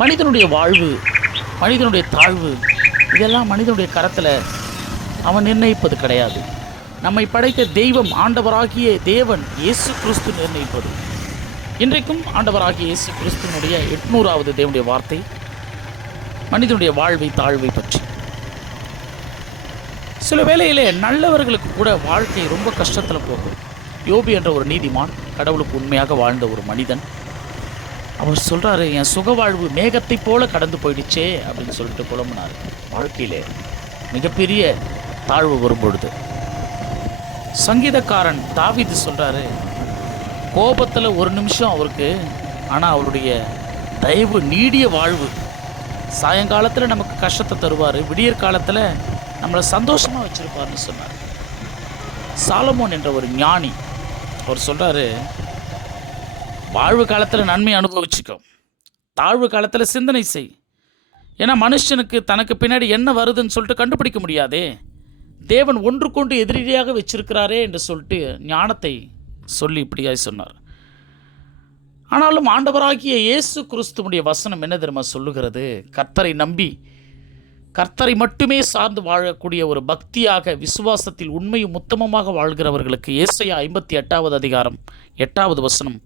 மனிதனுடைய வாழ்வு மனிதனுடைய தாழ்வு இதெல்லாம் மனிதனுடைய கரத்தில் அவன் நிர்ணயிப்பது கிடையாது. நம்மை படைத்த தெய்வம் ஆண்டவராகிய தேவன் இயேசு கிறிஸ்து நிர்ணயிப்பது. இன்றைக்கும் ஆண்டவராகிய இயேசு கிறிஸ்துவனுடைய எட்நூறாவது தேவனுடைய வார்த்தை மனிதனுடைய வாழ்வை தாழ்வை பற்றி. சில வேளையிலே நல்லவர்களுக்கு கூட வாழ்க்கை ரொம்ப கஷ்டத்தில் போகும். யோபி என்ற ஒரு நீதிமான் கடவுளுக்கு உண்மையாக வாழ்ந்த ஒரு மனிதன் அவர் சொல்றாரு என் சுக வாழ்வு மேகத்தை போல கடந்து போயிடுச்சே அப்படின்னு சொல்லிட்டு புலம்புனார். வாழ்க்கையிலே மிகப்பெரிய தாழ்வு வரும்பொழுது சங்கீதக்காரன் தாவீது சொல்றாரு கோபத்தில் ஒரு நிமிஷம் அவருக்கு ஆனால் அவருடைய தயவு நீடிய வாழ்வு. சாயங்காலத்தில் நமக்கு கஷ்டத்தை தருவார் விடியற் காலத்தில் நம்மளை சந்தோஷமாக வச்சுருப்பார்னு சொன்னார். சாலமோன் என்ற ஒரு ஞானி அவர் சொல்கிறாரு வாழ்வு காலத்தில் நன்மை அனுபவிச்சுக்கும் தாழ்வு காலத்தில் சிந்தனை செய். ஏன்னா மனுஷனுக்கு தனக்கு பின்னாடி என்ன வருதுன்னு சொல்லிட்டு கண்டுபிடிக்க முடியாதே. தேவன் ஒன்று கொண்டு எதிரியாக வச்சிருக்கிறாரே என்று சொல்லிட்டு ஞானத்தை சொல்லி இப்படியாய் சொன்னார். ஆனாலும் ஆண்டவராகிய இயேசு கிறிஸ்துவனுடைய வசனம் என்ன தெரியுமா சொல்லுகிறது? கர்த்தரை நம்பி கர்த்தரை மட்டுமே சார்ந்து வாழக்கூடிய ஒரு பக்தியாக விசுவாசத்தில் உண்மையும் உத்தமமாக வாழ்கிறவர்களுக்கு இயேசையா ஐம்பத்தி எட்டாவது அதிகாரம் எட்டாவது வசனம்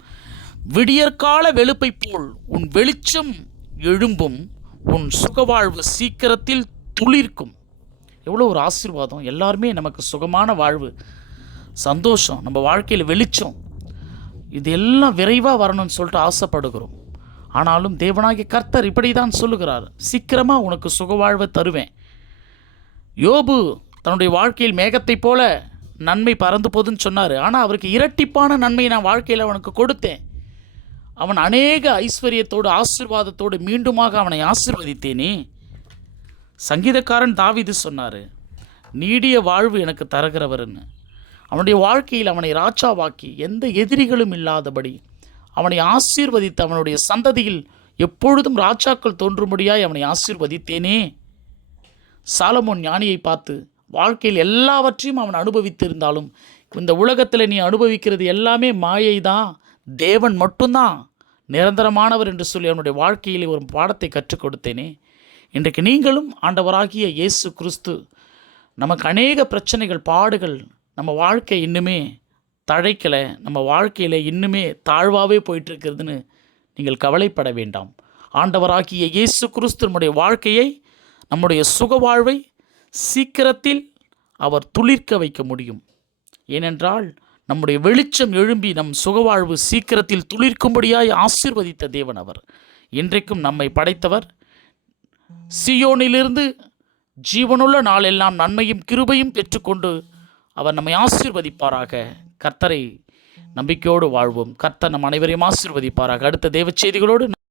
விடியற்கால வெளுப்பை போல் உன் வெளிச்சம் எழும்பும் உன் சுகவாழ்வு சீக்கிரத்தில் துளிர்க்கும். எவ்வளோ ஒரு ஆசீர்வாதம். எல்லாருமே நமக்கு சுகமான வாழ்வு சந்தோஷம் நம்ம வாழ்க்கையில் வெளிச்சம். இது எல்லாம் விரைவாக வரணும்னு சொல்லிட்டு ஆசைப்படுகிறோம். ஆனாலும் தேவனாகிய கர்த்தர் இப்படி தான் சொல்லுகிறார். சீக்கிரமாக உனக்கு சுகவாழ்வை தருவேன். யோபு தன்னுடைய வாழ்க்கையில் மேகத்தைப் போல நன்மை பறந்து போதுன்னு சொன்னார். ஆனால் அவருக்கு இரட்டிப்பான நன்மையை நான் வாழ்க்கையில் அவனுக்கு கொடுத்தேன். அவன் அநேக ஐஸ்வர்யத்தோடு ஆசீர்வாதத்தோடு மீண்டுமாக அவனை ஆசிர்வதித்தேனே? சங்கீதக்காரன் தாவிது சொன்னார் நீடிய வாழ்வு எனக்கு தருகிறவர்னு. அவனுடைய வாழ்க்கையில் அவனை ராஜாவாக்கி எந்த எதிரிகளும் இல்லாதபடி அவனை ஆசீர்வதித்து அவனுடைய சந்ததியில் எப்பொழுதும் ராஜாக்கள் தோன்றும்படியாய் அவனை ஆசீர்வதித்தேனே? சாலமோன் ஞானியை பார்த்து வாழ்க்கையில் எல்லாவற்றையும் அவன் அனுபவித்திருந்தாலும் இந்த உலகத்தில் நீ அனுபவிக்கிறது எல்லாமே மாயை தான் தேவன் மட்டும்தான். நிரந்தரமானவர் என்று சொல்லி அவனுடைய வாழ்க்கையில் ஒரு பாடத்தை கற்றுக் கொடுத்தேனே. இன்றைக்கு நீங்களும் ஆண்டவராகிய இயேசு கிறிஸ்து நமக்கு அநேக பிரச்சனைகள் பாடுகள் நம்ம வாழ்க்கை இன்னுமே தழைக்கலை நம்ம வாழ்க்கையில் இன்னுமே தாழ்வாகவே போயிட்டுருக்கிறதுன்னு நீங்கள் கவலைப்பட வேண்டாம். ஆண்டவராகிய இயேசு கிறிஸ்து நம்முடைய வாழ்க்கையை நம்முடைய சுக வாழ்வை சீக்கிரத்தில் அவர் துளிர்க்க வைக்க முடியும். ஏனென்றால் நம்முடைய வெளிச்சம் எழும்பி நம் சுகவாழ்வு சீக்கிரத்தில் துளிர்க்கும்படியாய் ஆசிர்வதித்த தேவன் அவர். இன்றைக்கும் நம்மை படைத்தவர். சியோனிலிருந்து ஜீவனுள்ள நாளெல்லாம் நன்மையும் கிருபையும் பெற்றுக்கொண்டு அவர் நம்மை ஆசிர்வதிப்பாராக. கர்த்தரை நம்பிக்கையோடு வாழ்வோம். கர்த்தர் நம் அனைவரையும் ஆசிர்வதிப்பாராக. அடுத்த தேவ செய்திகளோடு